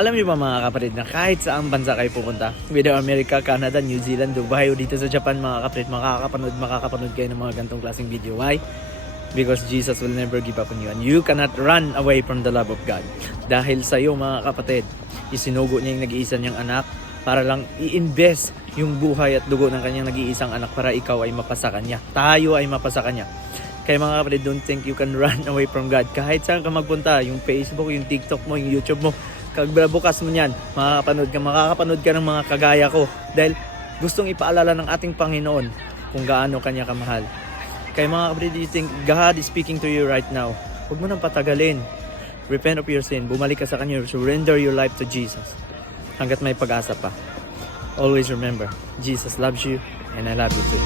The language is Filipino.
Alam niyo ba mga kapatid na kahit saang bansa kayo pupunta, whether America, Canada, New Zealand, Dubai o dito sa Japan mga kapatid, makakapanood kayo ng mga gantong klaseng video. Why? Because Jesus will never give up on you and you cannot run away from the love of God. Dahil sa iyo mga kapatid, isinugo niya yung nag-iisa niyang anak para lang i-invest yung buhay at dugo ng kanyang nag-iisang anak para ikaw ay mapasa kanya. Tayo ay mapasa kanya. Kaya mga kapatid, don't think you can run away from God. Kahit saan ka magpunta, yung Facebook, yung TikTok mo, yung YouTube mo, bukas mo niyan, makakapanood ka ng mga kagaya ko. Dahil gustong ipaalala ng ating Panginoon kung gaano kanya kamahal. Kaya mga kapatid, you think God is speaking to you right now, huwag mo nang patagalin. Repent of your sin, bumalik ka sa Kanya, surrender your life to Jesus. Hanggat may pag-asa pa. Always remember, Jesus loves you and I love you too.